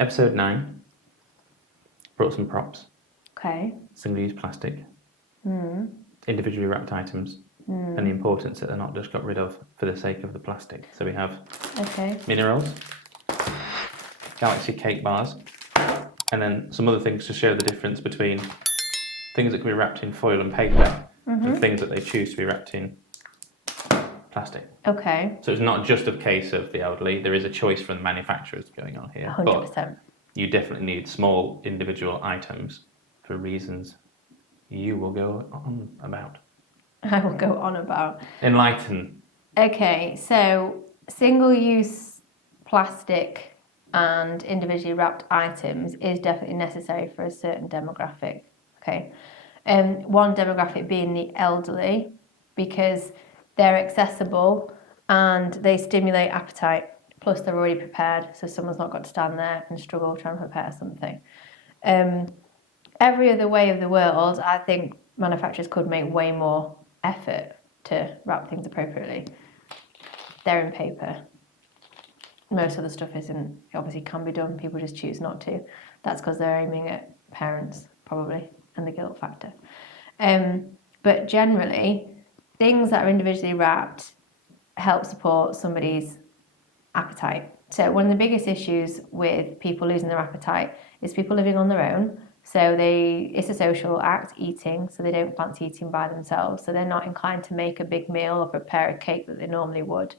Episode 9 brought some props. Okay. Single-use plastic. Individually wrapped items. And the importance that they're not just got rid of for the sake of the plastic. So we have mini rolls, Galaxy cake bars, and then some other things to show the difference between things that can be wrapped in foil and paper and things that they choose to be wrapped in plastic. Okay. So it's not just a case of the elderly. There is a choice from the manufacturers going on here. 100%. But you definitely need small individual items for reasons you will go on about. I will go on about. Enlighten. Okay, so single-use plastic and individually wrapped items is definitely necessary for a certain demographic. Okay, one demographic being the elderly, because they're accessible and they stimulate appetite. Plus, they're already prepared, so someone's not got to stand there and struggle trying to prepare something. Every other way of the world, I think manufacturers could make way more effort to wrap things appropriately. They're in paper. Most of the stuff isn't. It obviously can be done. People just choose not to. That's because they're aiming at parents, probably, and the guilt factor. But generally, things that are individually wrapped help support somebody's appetite. So one of the biggest issues with people losing their appetite is people living on their own. So it's a social act, eating, so they don't fancy eating by themselves. So they're not inclined to make a big meal or prepare a cake that they normally would.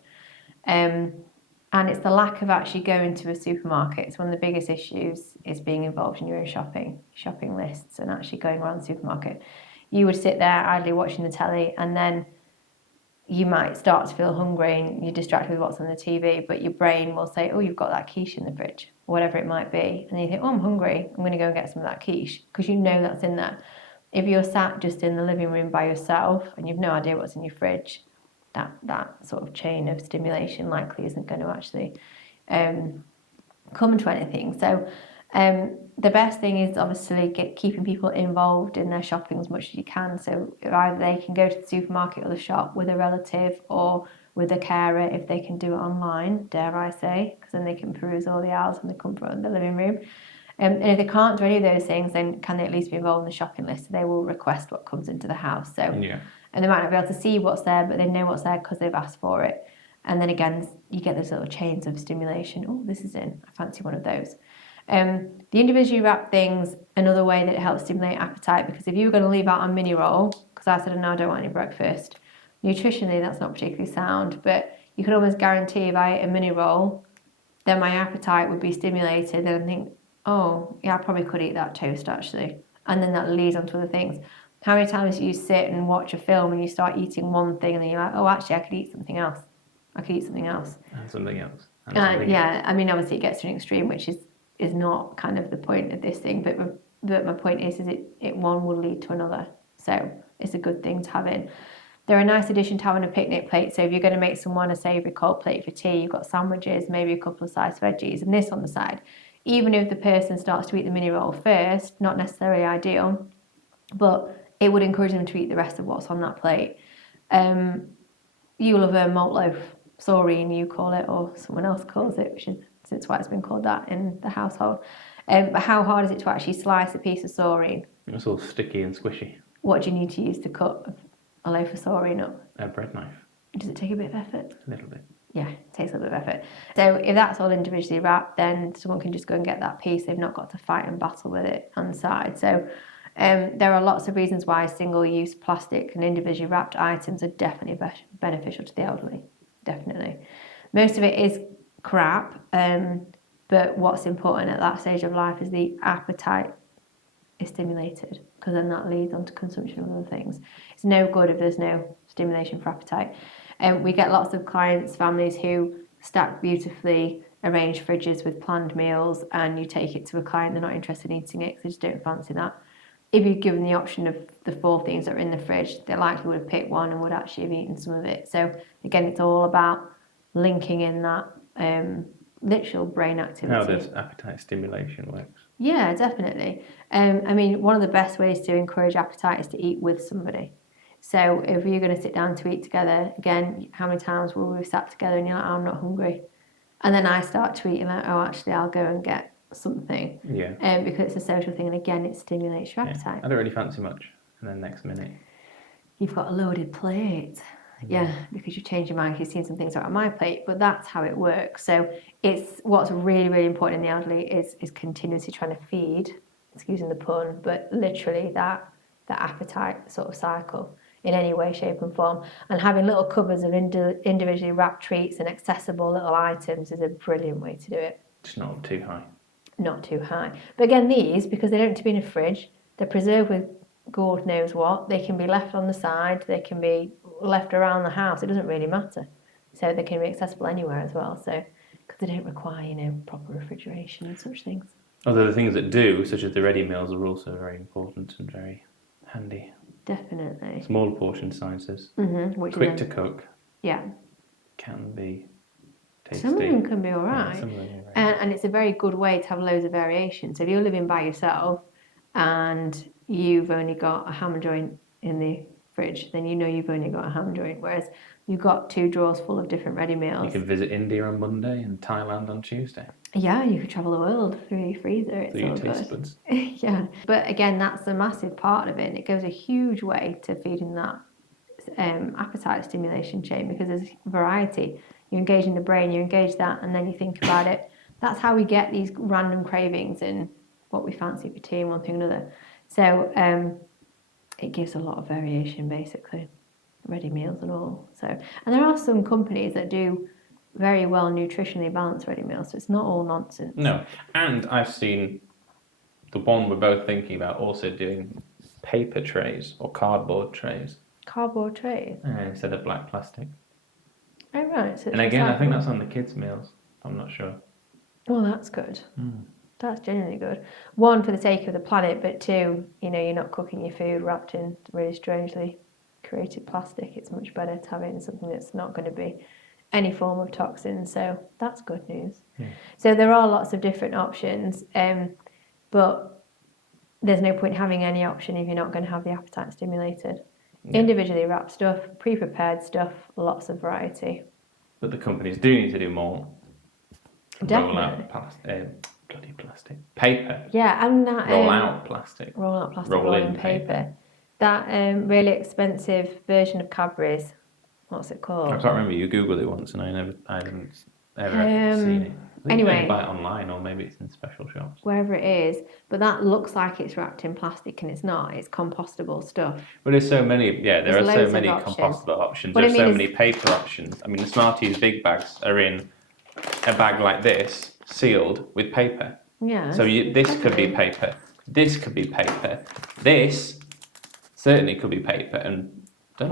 And it's the lack of actually going to a supermarket. It's one of the biggest issues is being involved in your own shopping lists and actually going around the supermarket. You would sit there idly watching the telly, and then you might start to feel hungry and you're distracted with what's on the TV, but your brain will say, oh, you've got that quiche in the fridge, or whatever it might be. And you think, oh, I'm hungry, I'm going to go and get some of that quiche, because you know that's in there. If you're sat just in the living room by yourself and you've no idea what's in your fridge, that sort of chain of stimulation likely isn't going to actually come to anything. So the best thing is obviously keeping people involved in their shopping as much as you can. So either they can go to the supermarket or the shop with a relative or with a carer if they can do it online, dare I say, because then they can peruse all the aisles from the comfort of the living room. And if they can't do any of those things, then can they at least be involved in the shopping list? So they will request what comes into the house. So, Yeah. And they might not be able to see what's there, but they know what's there because they've asked for it. And then again, you get those little chains of stimulation. Oh, this is in. I fancy one of those. The individually wrapped things, another way that it helps stimulate appetite, because if you were going to leave out a mini roll, because I said, no, I don't want any breakfast, nutritionally that's not particularly sound, but you can almost guarantee if I ate a mini roll, then my appetite would be stimulated, and I think, oh, yeah, I probably could eat that toast actually. And then that leads on to other things. How many times do you sit and watch a film and you start eating one thing and then you're like, oh, actually, I could eat something else. And something else. Yeah, I mean, obviously it gets to an extreme, which is not kind of the point of this thing, but my point is it one will lead to another. So it's a good thing to have in. They're a nice addition to having a picnic plate. So if you're going to make someone a savoury cold plate for tea, you've got sandwiches, maybe a couple of sliced veggies, and this on the side. Even if the person starts to eat the mini roll first, not necessarily ideal, but it would encourage them to eat the rest of what's on that plate. You'll have a malt loaf, saurine you call it, or someone else calls it, which is since why it's been called that in the household. But how hard is it to actually slice a piece of saurine? It's all sticky and squishy. What do you need to use to cut a loaf of saurine up? A bread knife. Does it take a bit of effort? A little bit. Yeah, it takes a little bit of effort. So if that's all individually wrapped, then someone can just go and get that piece. They've not got to fight and battle with it on the side. So there are lots of reasons why single-use plastic and individually wrapped items are definitely beneficial to the elderly. Definitely. Most of it is crap, but what's important at that stage of life is the appetite is stimulated, because then that leads on to consumption of other things. It's no good if there's no stimulation for appetite. We get lots of clients, families who stack beautifully arranged fridges with planned meals, and you take it to a client, they're not interested in eating it because they just don't fancy that. If you'd given the option of the 4 things that are in the fridge, they likely would have picked one and would actually have eaten some of it. So again, it's all about linking in that literal brain activity. How does appetite stimulation works? Yeah, definitely. I mean, one of the best ways to encourage appetite is to eat with somebody. So if you're going to sit down to eat together, again, how many times will we sat together and you're like, oh, I'm not hungry? And then I start to eat and like, oh, actually, I'll go and get something. Yeah. Because it's a social thing, and again, it stimulates your appetite. I don't really fancy much, and then next minute you've got a loaded plate. Yeah, because you've changed your mind, you've seen some things out on my plate, but that's how it works. So it's what's really, really important in the elderly is continuously trying to feed, excusing the pun, but literally that appetite sort of cycle in any way, shape and form. And having little cupboards of individually wrapped treats and accessible little items is a brilliant way to do it. It's not too high. Not too high. But again, these, because they don't have to be in a fridge, they're preserved with God knows what, they can be left on the side, they can be left around the house, it doesn't really matter. So they can be accessible anywhere as well, so because they don't require, proper refrigeration and such things. Although the things that do, such as the ready meals, are also very important and very handy. Definitely. Small portion sizes, quick to cook. Yeah. Can be tasty. Some of them can be alright. Yeah, some of them are and it's a very good way to have loads of variation. So if you're living by yourself and you've only got a ham joint in the fridge, then you've only got a ham joint, whereas you've got 2 drawers full of different ready meals. You can visit India on Monday and Thailand on Tuesday. Yeah, you could travel the world through your freezer. It's through all your taste good. buds. Yeah, but again, that's a massive part of it, and it goes a huge way to feeding that appetite stimulation chain, because there's variety. You engage in the brain, you engage that, and then you think about it. That's how we get these random cravings and what we fancy for tea and one thing or another. So it gives a lot of variation, basically, ready meals and all. So, and there are some companies that do very well nutritionally balanced ready meals, so it's not all nonsense. No, and I've seen the one we're both thinking about also doing paper trays or cardboard trays. Cardboard trays? Instead of black plastic. Oh, right. So and again, I think that's on the kids' meals. I'm not sure. Well, that's good. That's genuinely good. 1, for the sake of the planet, but 2, you're not cooking your food wrapped in really strangely created plastic. It's much better to have it in something that's not going to be any form of toxin. So that's good news. Yeah. So there are lots of different options, but there's no point having any option if you're not going to have the appetite stimulated. Yeah. Individually wrapped stuff, pre-prepared stuff, lots of variety. But the companies do need to do more. Definitely. Roll out bloody plastic. Paper. Yeah, and that... roll out plastic. Roll out plastic, roll in paper. That really expensive version of Cadbury's, what's it called? I can't remember, you Googled it once and I haven't ever seen it. Anyway, you can buy it online, or maybe it's in special shops. Wherever it is, but that looks like it's wrapped in plastic and it's not. It's compostable stuff. Well, there's so many. Yeah, there are so many compostable options. There's so many paper options. I mean, the Smarties big bags are in a bag like this, sealed with paper. Yeah. So this could be paper. This could be paper. This certainly could be paper, and I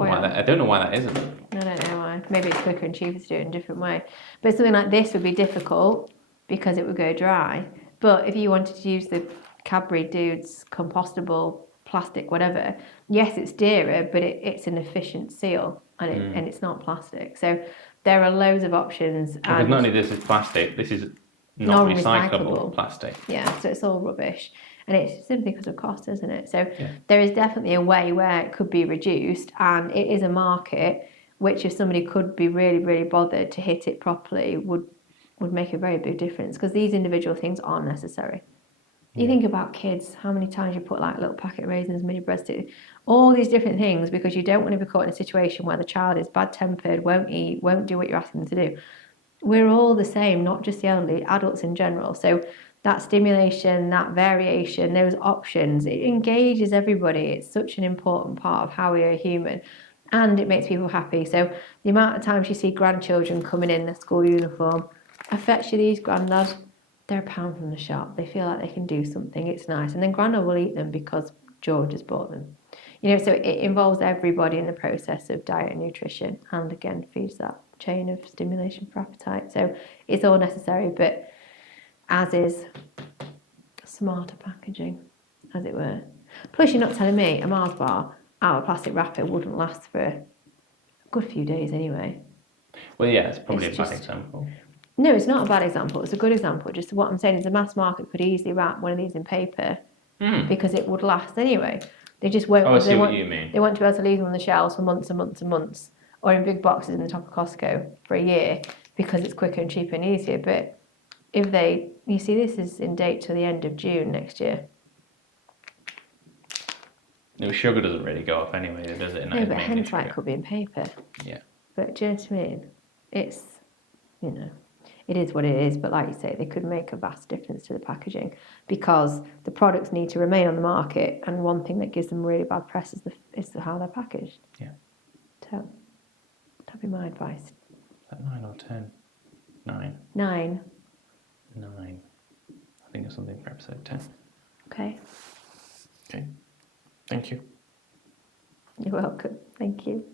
don't know why that isn't. I don't know why. Maybe it's quicker and cheaper to do it in a different way. But something like this would be difficult because it would go dry. But if you wanted to use the Cadbury Dudes compostable plastic, whatever, yes, it's dearer, but it's an efficient seal and it's not plastic. So there are loads of options. Because not only this is plastic, this is not recyclable plastic. Yeah, so it's all rubbish. And it's simply because of cost, isn't it? So there is definitely a way where it could be reduced, and it is a market which, if somebody could be really, really bothered to hit it properly, would make a very big difference, because these individual things aren't necessary. You think about kids, how many times you put like a little packet of raisins, mini breadsticks, all these different things, because you don't want to be caught in a situation where the child is bad-tempered, won't eat, won't do what you're asking them to do. We're all the same, not just the elderly, adults in general. So that stimulation, that variation, those options, it engages everybody. It's such an important part of how we are human, and it makes people happy. So the amount of times you see grandchildren coming in their school uniform, I fetch you these, Grandad. They're £1 from the shop. They feel like they can do something. It's nice. And then Grandad will eat them because George has bought them. So it involves everybody in the process of diet and nutrition, and again feeds that chain of stimulation for appetite. So it's all necessary, but as is smarter packaging, as it were. Plus, you're not telling me a Mars bar out of plastic wrapper wouldn't last for a good few days anyway. Well, yeah, it's probably a bad example. No, it's not a bad example. It's a good example. Just what I'm saying is the mass market could easily wrap one of these in paper because it would last anyway. They just won't. Oh, I see what you mean. They want to be able to leave them on the shelves for months and months and months, or in big boxes in the top of Costco for a year, because it's quicker and cheaper and easier. But if they, you see, this is in date to the end of June next year. No, sugar doesn't really go off anyway, does it? No, but hence why it could be in paper. Yeah. But do you know what I mean? It's, you know, it is what it is. But like you say, they could make a vast difference to the packaging because the products need to remain on the market. And one thing that gives them really bad press is how they're packaged. Yeah. So that'd be my advice. Is that 9 or 10? 9. 9. 9. I think it's something for episode 10. Okay. Okay. Thank you. You're welcome. Thank you.